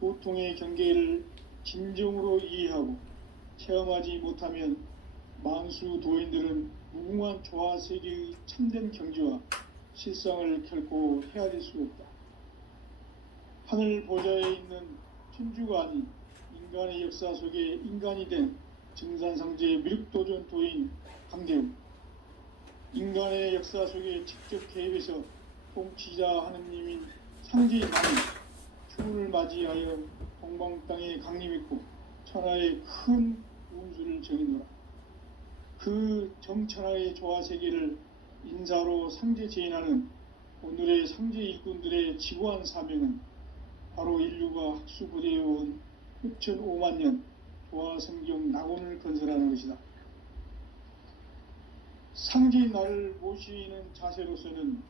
고통의 경계를 진정으로 이해하고 체험하지 못하면 만수 도인들은 무궁한 조화세계의 참된 경지와 실상을 결코 헤아릴 수 없다. 하늘 보좌에 있는 천주가 아닌 인간의 역사 속에 인간이 된 증산상제 미륵도전 도인 강대우, 인간의 역사 속에 직접 개입해서 통치자 하느님인 상제의 나는 추운을 맞이하여 동방 땅에 강림했고 천하의 큰 운수를 정해놓으라. 그 정천하의 조화세계를 인사로 상제 제인하는 오늘의 상제 일꾼들의 지고한 사명은 바로 인류가 학수고대해온 6,5만 년 조화성경 낙원을 건설하는 것이다. 상제의 나를 모시는 자세로서는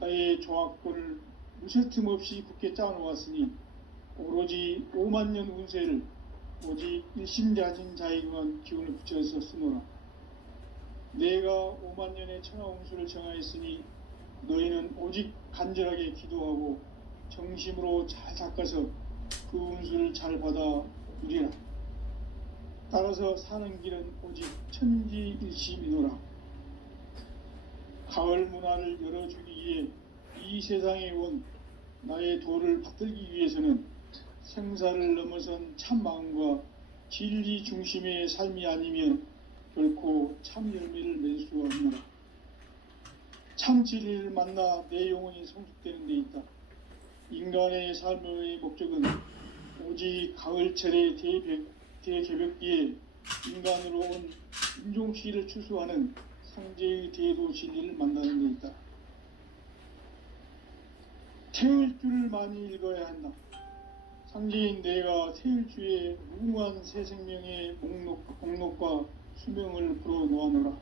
나의 조합권을 무쇠틈 없이 굳게 짜놓았으니 오로지 5만 년 운세를 오직 일심자진 자에게만 기운을 붙여서 쓰노라. 내가 5만 년의 천하 운수를 정하였으니 너희는 오직 간절하게 기도하고 정심으로 잘 닦아서 그 운수를 잘 받아 누리라. 따라서 사는 길은 오직 천지일심이노라. 가을 문화를 열어주기 위해 이 세상에 온 나의 도를 받들기 위해서는 생사를 넘어선 참 마음과 진리 중심의 삶이 아니면 결코 참 열매를 맺을 수가 없노라. 참 진리를 만나 내 영혼이 성숙되는 데 있다. 인간의 삶의 목적은 오직 가을철의 대개벽기에 인간으로 온 인종시를 추수하는 상제의 대도 진리를 만나는 데 있다. 태일주를 많이 읽어야 한다. 상제인 내가 태일주의 무궁한 새 생명의 목록과 수명을 풀어놓아노라.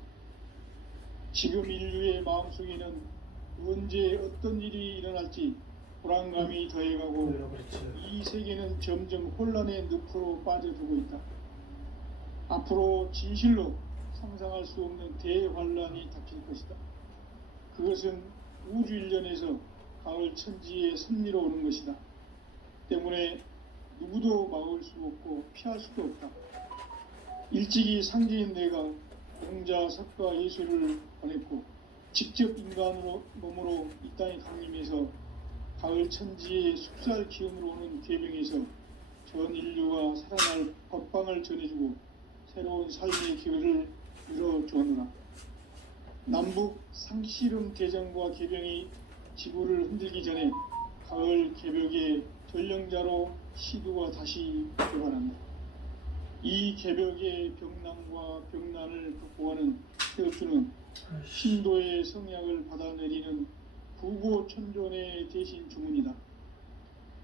지금 인류의 마음속에는 언제 어떤 일이 일어날지 불안감이 더해가고 이 세계는 점점 혼란의 늪으로 빠져들고 있다. 앞으로 진실로 상상할 수 없는 대환란이 닥칠 것이다. 그것은 우주 일련에서 가을 천지의 섭리로 오는 것이다. 때문에 누구도 막을 수 없고 피할 수도 없다. 일찍이 상제인 내가 공자, 석가, 예수를 보냈고 직접 인간으로 몸으로 이 땅에 강림해서 가을 천지의 숲살 기운으로 오는 괴병에서 전 인류가 살아날 법방을 전해주고 새로운 삶의 기회를 열어주었노라. 남북 상씨름 대전과 개병이 지구를 흔들기 전에 가을 개벽의 전령자로 시두가 다시 개발한다. 이 개벽의 병난과 병난을 극복하는 태엽주는 신도의 성약을 받아내리는 부고천존의 대신 주문이다.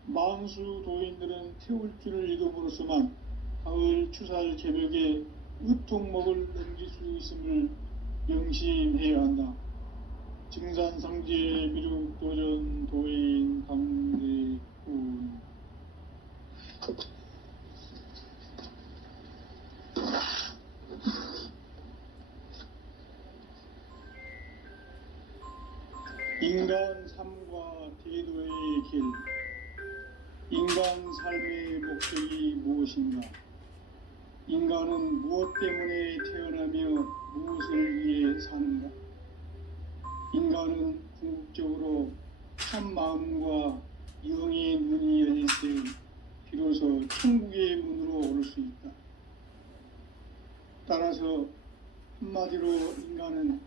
만수 도인들은 태울주를 읽음으로써만 가을 추살 개벽에 으통목을 넘길 수 있음을 명심해야 한다. 증산상제 미륵도전 도인 강대훈. 인간 삶과 대도의 길. 인간 삶의 목적이 무엇인가? 인간은 무엇 때문에 태어나며 무엇을 위해 사는가? 인간은 궁극적으로 참 마음과 영의 문이 열릴 때 비로소 천국의 문으로 오를 수 있다. 따라서 한마디로 인간은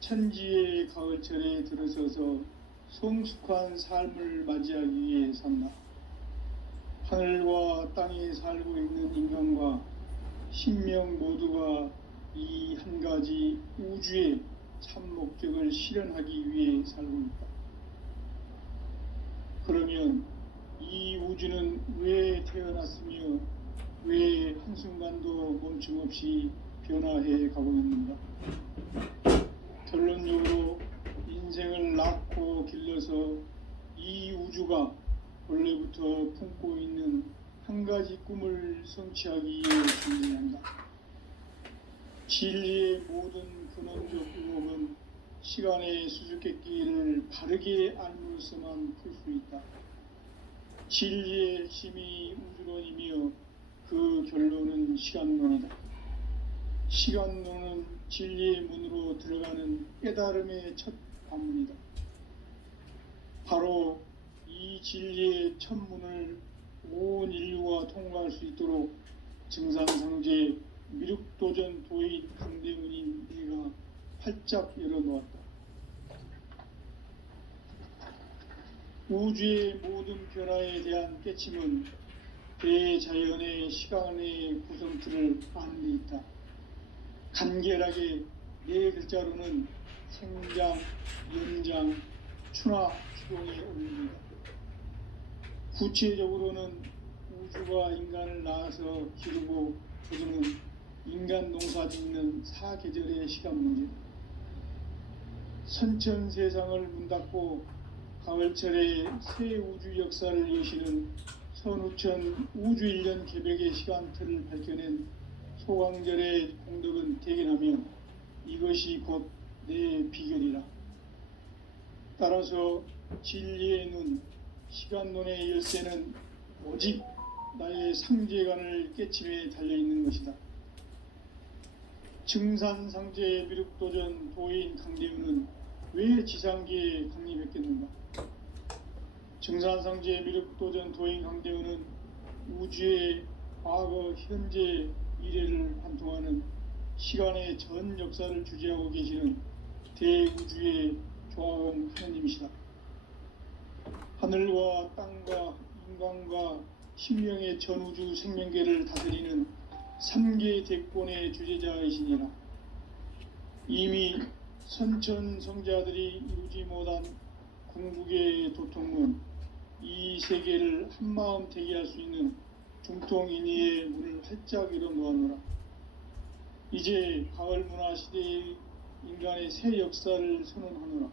천지의 가을철에 들어서서 성숙한 삶을 맞이하기 위해 산다. 하늘과 땅에 살고 있는 인간과 신명 모두가 이 한 가지 우주의 참 목적을 실현하기 위해 살고 있다. 그러면 이 우주는 왜 태어났으며 왜 한순간도 멈춤없이 변화해 가고 있는가? 결론적으로 인생을 낳고 길러서 이 우주가 원래부터 품고 있는 한 가지 꿈을 성취하기 위해 존재한다. 진리의 모든 근원적 의혹은 시간의 수수께끼를 바르게 알므로서만 풀 수 있다. 진리의 핵심이 우주론이며 그 결론은 시간론이다. 시간론은 진리의 문으로 들어가는 깨달음의 첫 관문이다. 바로 이 진리의 첫 문을 온 인류가 통과할 수 있도록 증산상제 미륵도전 도인 강대훈인 내가 활짝 열어놓았다. 우주의 모든 변화에 대한 깨침은 대자연의 시간의 구성틀을 아는 데 있다. 간결하게 네 글자로는 생장, 연장, 추나 추동에 올립니다. 구체적으로는 우주가 인간을 낳아서 기르고 거두는 인간 농사 짓는 사계절의 시간 문제, 선천 세상을 문 닫고 가을철에 새 우주 역사를 여시는 선우천 우주 1년 개벽의 시간틀을 밝혀낸 소강절의 공덕은 대견하며 이것이 곧 내 비결이라. 따라서 진리의 눈, 시간론의 열쇠는 오직 나의 상제관을 깨침에 달려있는 것이다. 증산상제 미륵도전 도인 강대훈은 왜 지상계에 강림했겠는가? 증산상제 미륵도전 도인 강대훈은 우주의 과거, 현재, 미래를 관통하는 시간의 전 역사를 주재하고 계시는 대우주의 조화원 하느님이시다. 하늘과 땅과 인간과 신명의 전우주 생명계를 다스리는 3계 대권의 주재자이시니라. 이미 선천성자들이 이루지 못한 궁극의 도통문, 이 세계를 한마음 대기할 수 있는 중통인의의 문을 활짝 열어놓았노라. 이제 가을 문화 시대의 인간의 새 역사를 선언하노라.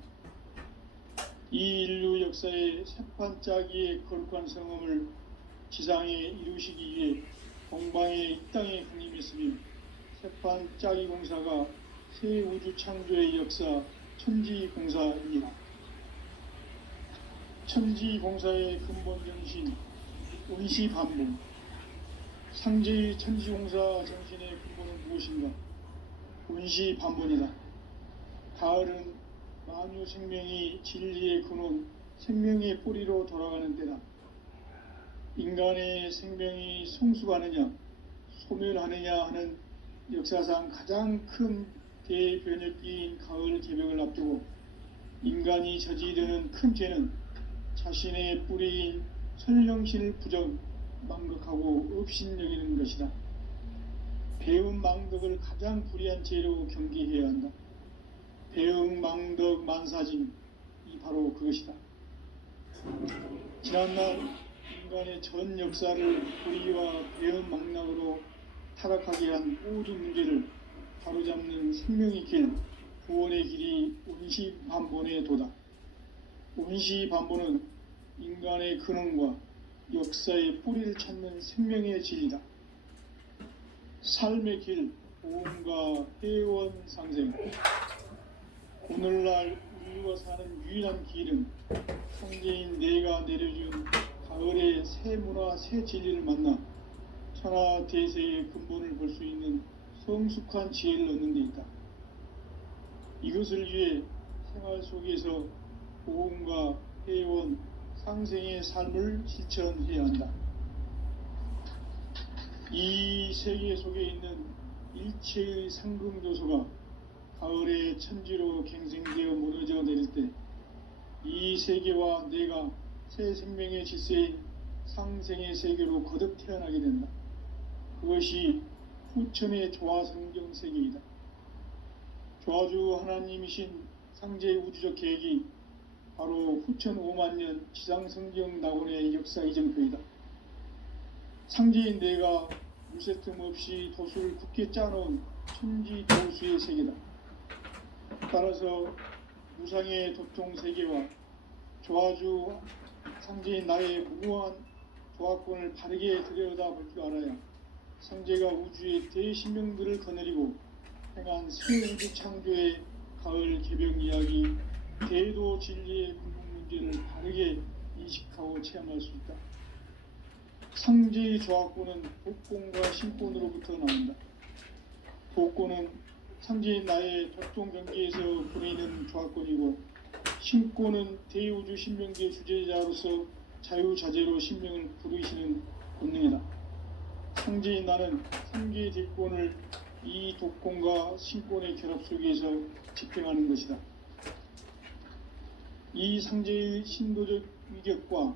이 인류 역사의 새판짜기의 거룩한 성험을 지상에 이루시기 위해 동방의 이 땅에 강림했으며 새판짜기 공사가 새 우주 창조의 역사 천지공사이니라. 천지공사의 근본 정신 운시반복, 상제의 천지공사 정신의 근본은 무엇인가? 운시반복이다. 가을은 만유 생명이 진리의 근원, 생명의 뿌리로 돌아가는 때다. 인간의 생명이 성숙하느냐, 소멸하느냐 하는 역사상 가장 큰 대변혁기인 가을 개벽을 앞두고 인간이 저지르는 큰 죄는 자신의 뿌리인 설령신을 부정, 망극하고 업신여기는 것이다. 배음 망덕을 가장 불의한 죄로 경계해야 한다. 배음 망덕 만사짐, 이 바로 그것이다. 지난날 인간의 전 역사를 불의와 배음 망락으로 타락하게 한 모든 문제를 바로잡는 생명의 길, 구원의 길이 운시반본의 도다. 운시반본은 인간의 근원과 역사의 뿌리를 찾는 생명의 진리다. 삶의 길, 보험과 회원 상생. 오늘날 인류가 사는 유일한 길은 상제인 내가 내려준 가을의 새 문화, 새 진리를 만나 천하 대세의 근본을 볼 수 있는 성숙한 지혜를 얻는 데 있다. 이것을 위해 생활 속에서 보험과 회원, 상생의 삶을 실천해야 한다. 이 세계 속에 있는 일체의 상금조소가 가을의 천지로 갱생되어 무너져 내릴 때 이 세계와 내가 새 생명의 질서인 상생의 세계로 거듭 태어나게 된다. 그것이 후천의 조화성경 세계이다. 조화주 하나님이신 상제의 우주적 계획이 바로 후천 5만년 지상성경 낙원의 역사 이정표이다. 상제인 내가 물새 틈 없이 도수를 굳게 짜놓은 천지 도수의 세계다. 따라서 무상의 도통 세계와 조화주 상제인 나의 무고한 조화권을 바르게 들여다볼 줄 알아야 상제가 우주의 대신명들을 거느리고 행한 새 우주 창조의 가을 개벽 이야기, 대도 진리의 궁극 문제를 바르게 인식하고 체험할 수 있다. 상제의 조합권은 복권과 신권으로부터 나온다. 복권은 상제의 나의 독종 경계에서 부리는 조합권이고, 신권은 대우주 신명계 주제자로서 자유자재로 신명을 부르시는 본능이다. 상제의 나는 상계의 대권을 이 독권과 신권의 결합 속에서 집행하는 것이다. 이 상제의 신도적 위격과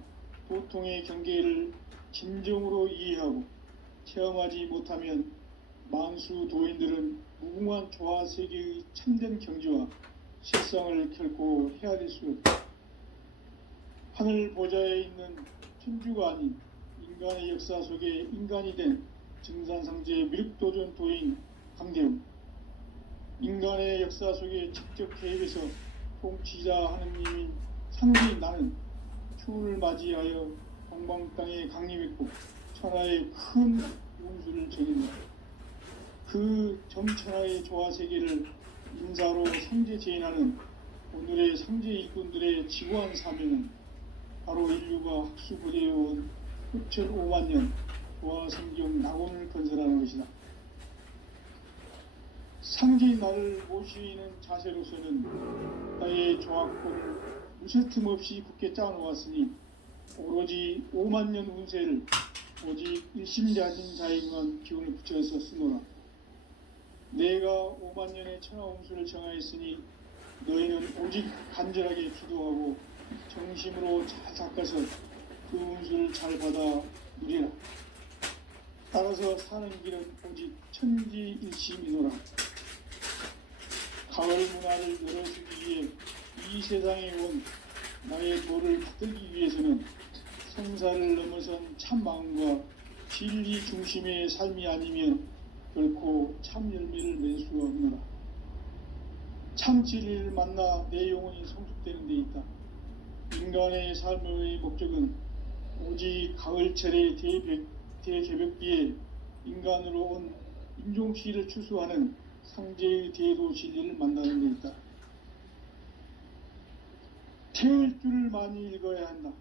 도통의 경계를 진정으로 이해하고 체험하지 못하면 만수 도인들은 무궁한 조화 세계의 참된 경지와 실상을 결코 헤아릴 수 없다. 하늘 보좌에 있는 천주가 아닌 인간의 역사 속에 인간이 된 증산상제의 미륵도전 도인 강대웅, 인간의 역사 속에 직접 개입해서 통치자 하느님인 상제인 나는 추운을 맞이하여 동방 땅에 강림했고 천하의 큰 운수를 정했다. 그 정천하의 조화세계를 인사로 상제 제인하는 오늘의 상제 일꾼들의 지구한 사명은 바로 인류가 학수고대해온 수천 5만 년 조화성경 낙원을 건설하는 것이다. 상제인 나를 모시는 자세로서는 나의 조합권을 무쇠틈 없이 굳게 짜놓았으니 오로지 5만 년 운세를 오직 일심자진 자에게만 기운을 붙여서 쓰노라. 내가 5만 년의 천하 운수를 정하였으니 너희는 오직 간절하게 기도하고 정심으로 잘 닦아서 그 운수를 잘 받아 누리라. 따라서 사는 길은 오직 천지일심이노라. 가을 문화를 열어주기 위해 이 세상에 온 나의 도를 받들기 위해서는 생사를 넘어선 참 마음과 진리 중심의 삶이 아니면 결코 참 열매를 맺을 수가 없노라. 참 진리를 만나 내 영혼이 성숙되는 데 있다. 인간의 삶의 목적은 오직 가을철의 대개벽기에 인간으로 온 인종시를 추수하는 상제의 대도 진리를 만나는 데 있다. 태일주를 많이 읽어야 한다.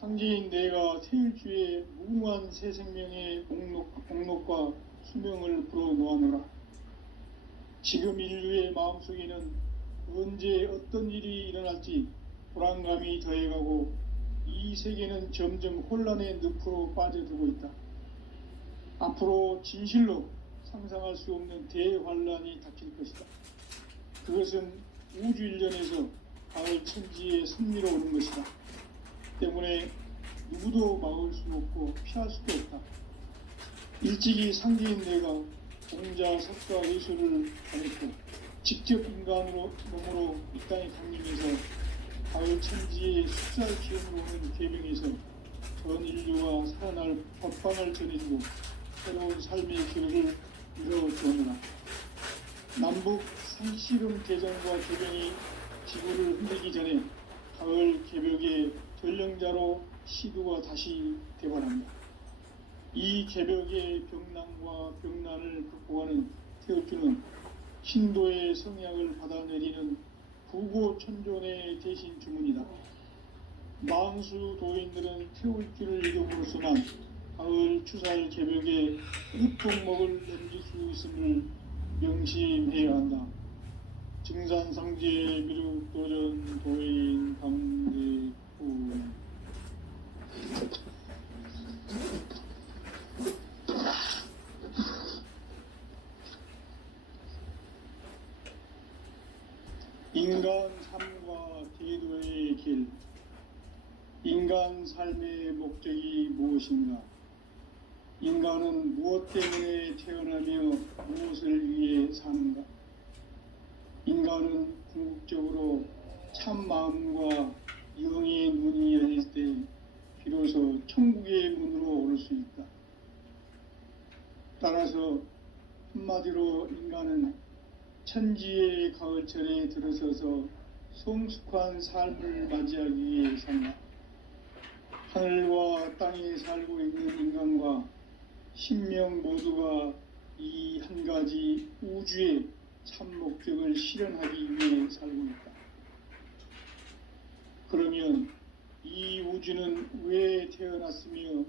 상제인 내가 태일주의 무궁한 새 생명의 목록과 수명을 불어놓아노라. 지금 인류의 마음속에는 언제 어떤 일이 일어날지 불안감이 더해가고 이 세계는 점점 혼란의 늪으로 빠져들고 있다. 앞으로 진실로 상상할 수 없는 대환란이 닥칠 것이다. 그것은 우주 일련에서 가을 천지의 섭리로 오는 것이다. 때문에 누구도 막을 수 없고 피할 수도 없다. 일찍이 상제인 내가 공자, 석가, 의술을 다녔고 직접 인간으로 몸으로 이 땅에 강림해서 가을 천지의 숫살 기운으로 오는 계명에서 전 인류가 살아날 법방을 전해주고 새로운 삶의 길을 이뤄주었노라. 남북 상씨름 개정과 개병이 지구를 흔들기 전에 가을 개벽의 전령자로 시두가 다시 대발한다. 이 개벽의 병난과 병난을 극복하는 태울주는 신도의 성약을 받아내리는 부고천존의 대신 주문이다. 만수 도인들은 태울주를 이름으로서만 가을 추살 개벽에 흙동목을 넘길 수 있음을 명심해야 한다. 증산상제 미륵도전 도인 강대구. 인간 삶과 대도의 길. 인간 삶의 목적이 무엇인가? 인간은 무엇 때문에 태어나며 무엇을 위해 사는가? 인간은 궁극적으로 참 마음과 영의 문이 열릴 때 비로소 천국의 문으로 오를 수 있다. 따라서 한마디로 인간은 천지의 가을철에 들어서서 성숙한 삶을 맞이하기 위해 산다. 하늘과 땅에 살고 있는 인간과 신명 모두가 이 한 가지 우주의 참 목적을 실현하기 위해 살고 있다. 그러면 이 우주는 왜 태어났으며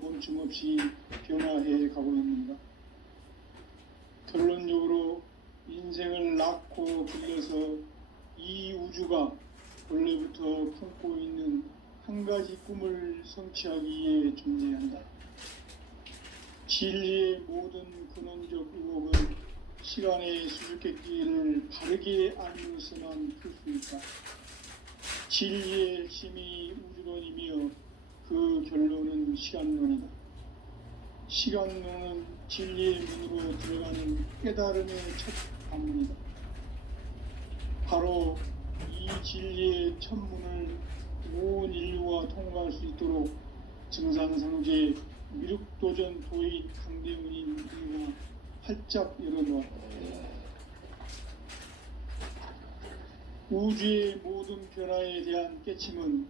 멈춤없이 변화해 가고 있습니다. 결론적으로 인생을 낳고 길러서 이 우주가 원래부터 품고 있는 한 가지 꿈을 성취하기 위해 존재한다. 진리의 모든 근원적 의혹은 시간의 수수께끼를 바르게 알면서만 풀 수 있다. 진리의 핵심이 우주론이며 그 결론은 시간론이다. 시간론은 진리의 문으로 들어가는 깨달음의 첫 관문이다. 바로 이 진리의 첫 문을 온 인류가 통과할 수 있도록 증산상제 미륵도전 도인 강대훈인 이가 활짝 열어놓았다. 우주의 모든 변화에 대한 깨침은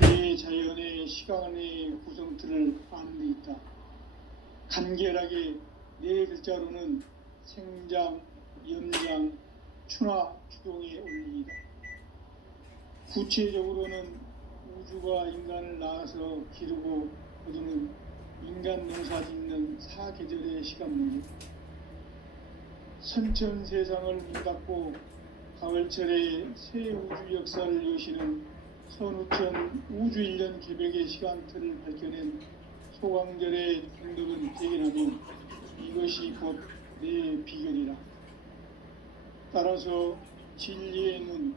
대자연의 시간의 구성틀을 아는 데 있다. 간결하게 네 글자로는 생장, 연장, 추나 추동의 원리이다. 구체적으로는 우주가 인간을 낳아서 기르고 거두는 인간 농사 짓는 사계절의 시간론이다. 선천 세상을 문 닫고 가을철에 새 우주 역사를 여시는 선우천 우주 1년 개백의 시간틀을 밝혀낸 소강절의 동덕은 대견하며 이것이 곧 내 비결이라. 따라서 진리의 눈,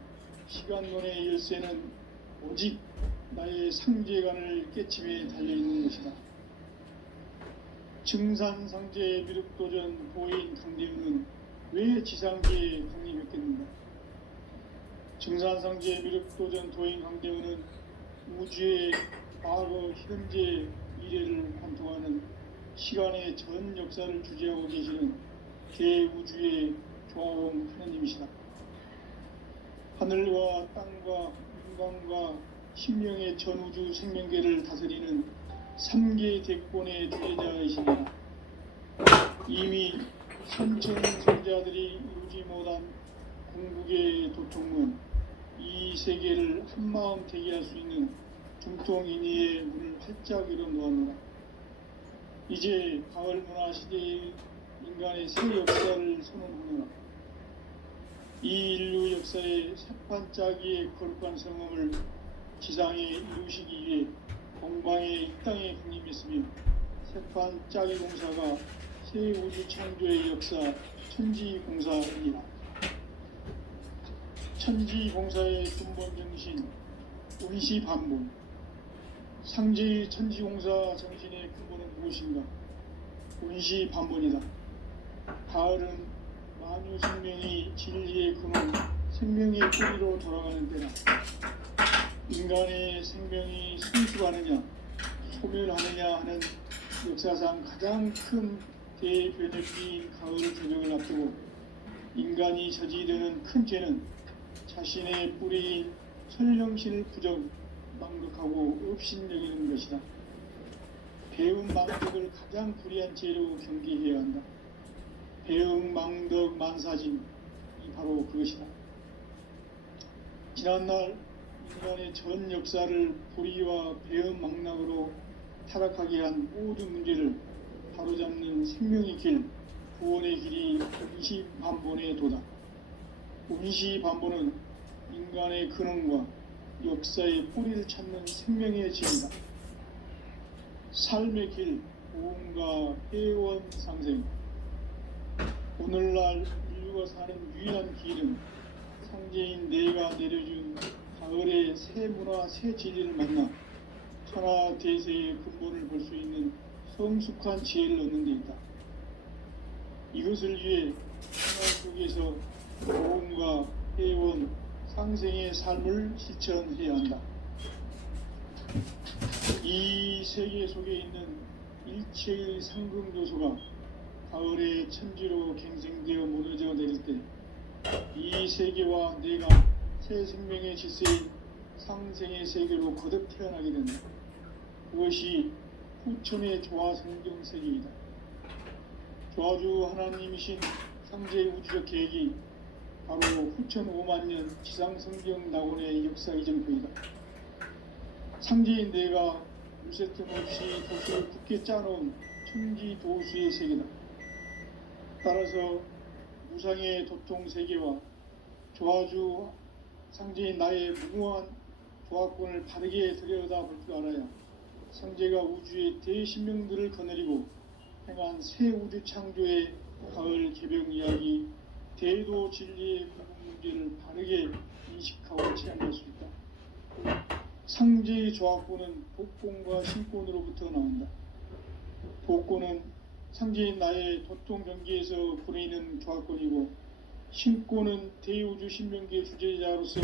시간론의 열쇠는 오직 나의 상제관을 깨침에 달려있는 것이다. 증산상제 미륵도전 도인 강대훈은 왜 지상계에 강림했겠는가? 증산상제 미륵도전 도인 강대훈은 우주의 과거, 현재, 미래를 관통하는 시간의 전 역사를 주재하고 계시는 대우주의 조화원 하느님이시다. 하늘과 땅과 인간과 신명의 전우주 생명계를 다스리는 3개 대권의 주제자이시니라. 이미 선천성자들이 이루지 못한 궁극의 도통은 이 세계를 한마음 되게 할 수 있는 중통인의의 문을 활짝 열어놓았노라. 이제 가을 문화 시대의 인간의 새 역사를 선언하노라. 이 인류 역사의 새반짝이의 거룩한 성험을 지상에 이루시기 위해 공방의 이 땅에 강림했으며 새반짝이 공사가 새 우주 창조의 역사 천지공사이니라. 천지공사의 근본 정신 운시반본. 상제의 천지공사 정신의 근본은 무엇인가? 운시반본이다. 가을은 만유 생명이 진리의 근원, 생명의 뿌리로 돌아가는 때다. 인간의 생명이 승수하느냐, 소멸하느냐 하는 역사상 가장 큰 대변혁기인 가을 개명을 앞두고 인간이 저지르는 큰 죄는 자신의 뿌리인 설령신을 부정, 망극하고 업신여기는 것이다. 배움 망덕을 가장 불의한 죄로 경계해야 한다. 배움 망덕 만사짐이 바로 그것이다. 지난날 인간의 전 역사를 불의와 배움 망락으로 타락하게 한 모든 문제를 바로잡는 생명의 길, 구원의 길이 운시반본의 도다. 운시반본은 인간의 근원과 역사의 뿌리를 찾는 생명의 길이다. 삶의 길, 보험과 회원 상생. 오늘날 인류가 사는 유일한 길은 상제인 내가 내려준 가을의 새 문화, 새 진리를 만나 천하 대세의 근본을 볼 수 있는 성숙한 지혜를 얻는 데 있다. 이것을 위해 생활 속에서 보험과 회원, 상생의 삶을 실천해야 한다. 이 세계 속에 있는 일체의 상승조소가 가을의 천지로 갱생되어 무너져 내릴 때 이 세계와 내가 새 생명의 질서인 상생의 세계로 거듭 태어나게 된다. 그것이 후천의 조화 성경 세계이다. 조화주 하나님이신 상제의 우주적 계획이 바로 후천 5만 년 지상 성경 낙원의 역사 이정표이다. 상제인 내가 무쇠틈 없이 도수를 굳게 짜놓은 천지 도수의 세계다. 따라서 무상의 도통 세계와 조화주 상제인 나의 무궁한 조합권을 바르게 들여다볼 줄 알아야 상제가 우주의 대신명들을 거느리고 행한 새 우주 창조의 가을 개벽 이야기, 대도 진리의 구분 문제를 바르게 인식하고 체험할 수 있다. 상제의 조합권은 복권과 신권으로부터 나온다. 복권은 상제인 나의 도통 경계에서 보내는 조합권이고, 신권은 대우주 신명기의 주제자로서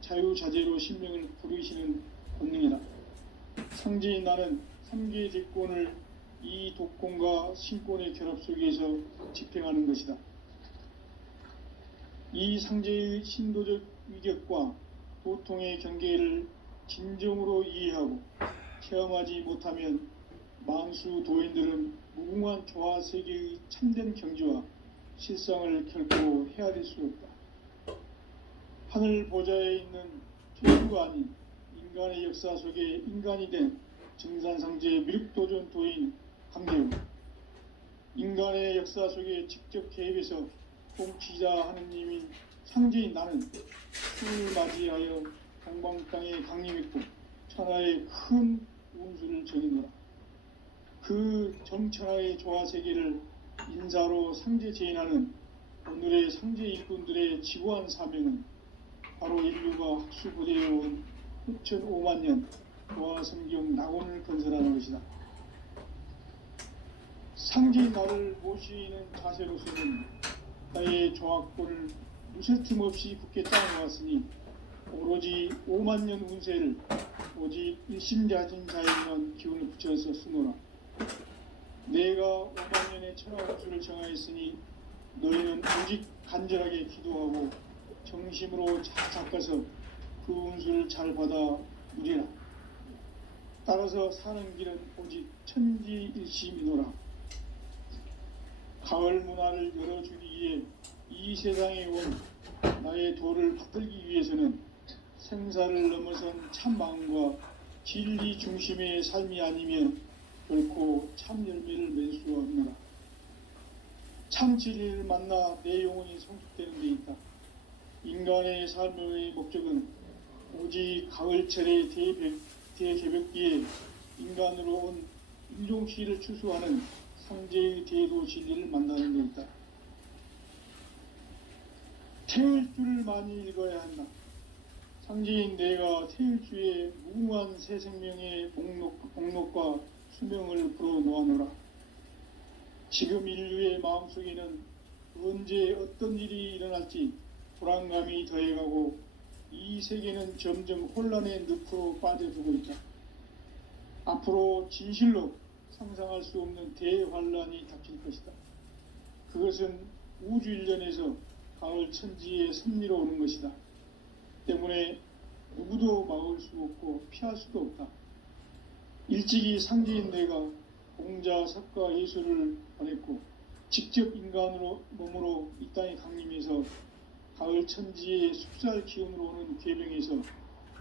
자유자재로 신명을 부르시는 본능이다. 상제인 나는 3개의 대권을 이 독권과 신권의 결합 속에서 집행하는 것이다. 이 상제의 신도적 위격과 도통의 경계를 진정으로 이해하고 체험하지 못하면 만수 도인들은 무궁한 조화 세계의 참된 경지와 실상을 결코 헤아릴 수 없다. 하늘 보좌에 있는 천주가 아닌 인간의 역사 속에 인간이 된 증산상제의 미륵도전 도인 강대우, 인간의 역사 속에 직접 개입해서 통치자 하느님인 상제인 나는 수를 맞이하여 동방땅에 강림했고 천하의 큰 운수를 정의노라. 그 정천하의 조화세계를 인사로 상제 제인하는 오늘의 상제 일꾼들의 지고한 사명은 바로 인류가 학수고대해온 후천 5만 년 조화성경 낙원을 건설하는 것이다. 상제인 나를 모시는 자세로서는 나의 조합권을 무쇠틈 없이 굳게 짜놓았으니 오로지 5만 년 운세를 오직 일심자진 자에게만 기운을 붙여서 쓰노라. 내가 5만 년의 천하 운수를 정하였으니 너희는 오직 간절하게 기도하고 정심으로 닦아서 그 운수를 잘 받아 누리라. 따라서 사는 길은 오직 천지일심이노라. 가을 문화를 열어주기 위해 이 세상에 온 나의 도를 받들기 위해서는 생사를 넘어선 참 마음과 진리 중심의 삶이 아니면 결코 참 열매를 맺을 수 없노라. 참 진리를 만나 내 영혼이 성숙되는 데 있다. 인간의 삶의 목적은 오직 가을철의 대개벽기에 인간으로 온 인종시를 추수하는 상제의 대도 진리를 만나는 데 있다. 태일주를 많이 읽어야 한다. 상제인 내가 태일주의 무궁한 새 생명의 목록과 수명을 불어놓아노라. 지금 인류의 마음속에는 언제 어떤 일이 일어날지 불안감이 더해가고 이 세계는 점점 혼란의 늪으로 빠져들고 있다. 앞으로 진실로 상상할 수 없는 대환란이 닥칠 것이다. 그것은 우주 일련에서 가을 천지의 섭리로 오는 것이다. 때문에 누구도 막을 수 없고 피할 수도 없다. 일찍이 상제인 내가 공자, 석가, 예수를 보냈고 직접 인간으로 몸으로 이 땅에 강림해서 가을 천지의 숲살 기운으로 오는 계명에서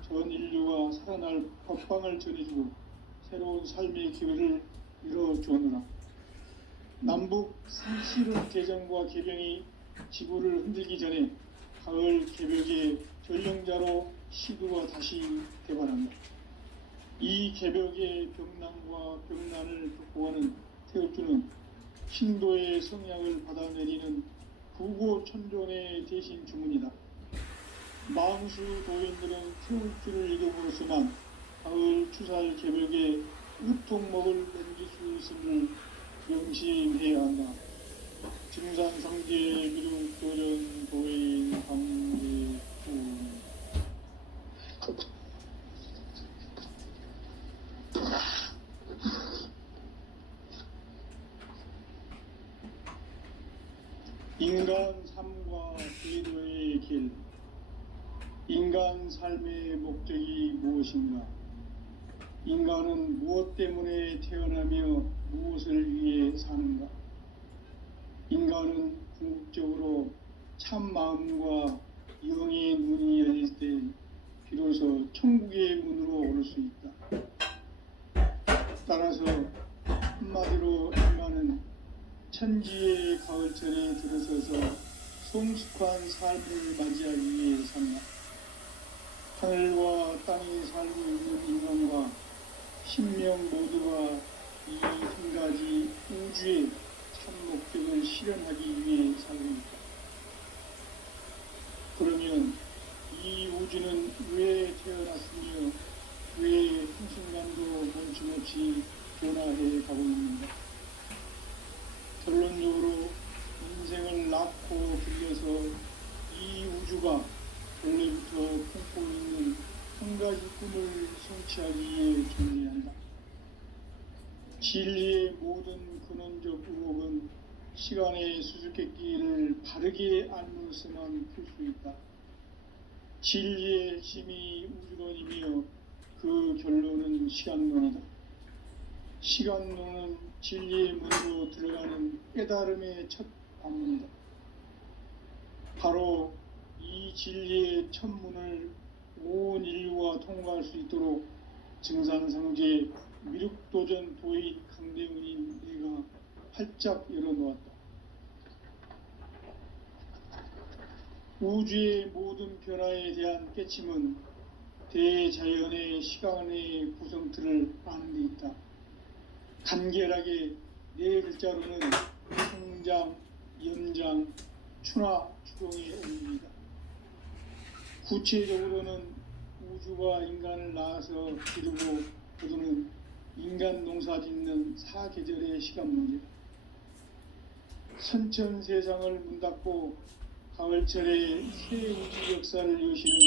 전 인류가 살아날 법방을 전해주고 새로운 삶의 기회를 열어주었노라. 남북 상실은 개정과 개병이 지구를 흔들기 전에 가을 개벽의 전령자로 시두가 다시 개발한다. 이 개벽의 병난과 병난을 극복하는 태극주는 신도의 성향을 받아내리는 부고천존의 대신 주문이다. 망수 도인들은 태극주를 읽음으로써만 가을 추살 개벽의 으통목을 넘길 수 있음을 명심해야 한다. 증산상제 미륵도전 도인 강제후. 인간 삶과 제도의 길. 인간 삶의 목적이 무엇인가? 인간은 무엇 때문에 태어나며 무엇을 위해 사는가? 인간은 궁극적으로 참 마음과 영의 눈이 열릴 때 비로소 천국의 문으로 오를 수 있다. 따라서 한마디로 인간은 천지의 가을철에 들어서서 성숙한 삶을 맞이하기 위해 산다. 하늘과 땅에 살고 있는 인간과 신명 모두가 이 한 가지 우주의 참 목적을 실현하기 위해 살고 있다. 그러면 이 우주는 왜 태어났으며 왜 한순간도 멈춤없이 변화해 가고 있는가? 결론적으로 인생을 낳고 길러서 이 우주가 원래부터 품고 있는 한 가지 꿈을 성취하기 위해 존재한다. 진리의 모든 근원적 의혹은 시간의 수수께끼를 바르게 알므로서만 풀 수 있다. 진리의 핵심이 우주론이며 그 결론은 시간론이다. 시간론은 진리의 문으로 들어가는 깨달음의 첫 관문이다. 바로 이 진리의 첫 문을 온 인류가 통과할 수 있도록 증산성제 미륵도전 도인 강대훈인 내가 활짝 열어놓았다. 우주의 모든 변화에 대한 깨침은 대자연의 시간의 구성틀을 아는 데 있다. 간결하게 네 글자로는 성장, 연장, 추나 추동의 의미이다. 구체적으로는 우주가 인간을 낳아서 기르고 거두는 인간 농사 짓는 사계절의 시간 문제다. 선천 세상을 문닫고 가을철에 새 우주 역사를 여시는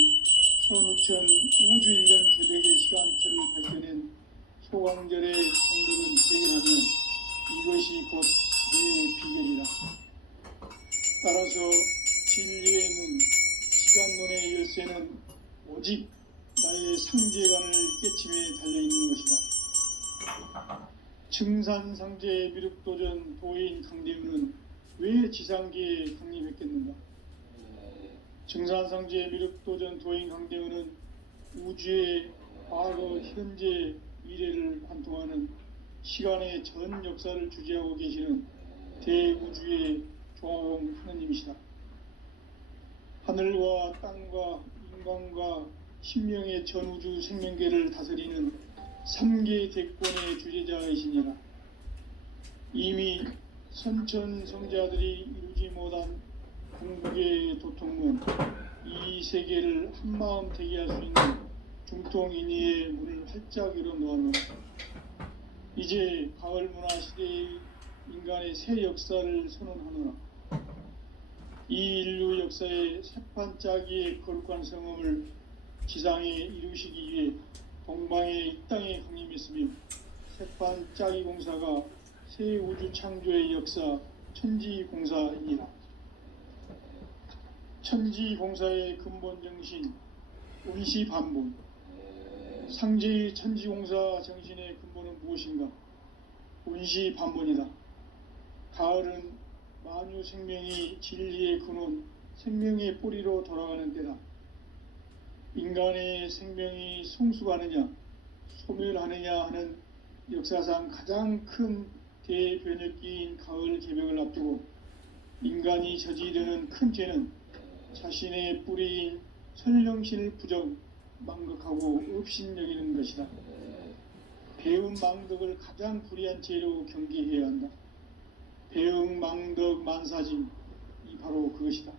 선우천 우주 1년 개백의 시간틀을 발견한 소강절의 공덕은 대견하면 이것이 곧 내 비결이라. 따라서 진리의 눈, 시간론의 열쇠는 오직 나의 상제관을 깨침에 달려있는 것이다. 증산상제 미륵도전 도인 강대훈은 왜 지상계에 강림했겠는가? 증산상제 미륵도전 도인 강대훈은 우주의 과거, 현재, 미래를 관통하는 시간의 전 역사를 주재하고 계시는 대우주의 조화용 하느님이시다. 하늘과 땅과 인간과 신명의 전우주 생명계를 다스리는 3계 대권의 주재자이시니라. 이미 선천성자들이 이루지 못한 궁극의 도통문, 이 세계를 한마음 되게 할 수 있는 중통인의의 문을 활짝 열어놓았노라. 이제 가을 문화 시대의 인간의 새 역사를 선언하노라. 이 인류 역사의 새판짜기의 거룩한 성음을 지상에 이루시기 위해 동방의 이 땅에 강림했으며 새판짜기 공사가 새 우주 창조의 역사 천지공사이니라. 천지공사의 근본 정신 운시반본, 상제의 천지공사 정신의 근본은 무엇인가? 운시반본이다. 가을은 만유 생명이 진리의 근원, 생명의 뿌리로 돌아가는 때다. 인간의 생명이 성숙하느냐, 소멸하느냐 하는 역사상 가장 큰 대변혁기인 가을 개벽을 앞두고 인간이 저지르는 큰 죄는 자신의 뿌리인 선령신을 부정, 망극하고 업신여기는 것이다. 배운 망덕을 가장 불의한 죄로 경계해야 한다. 배응 망덕 만사짐이 바로 그것이다.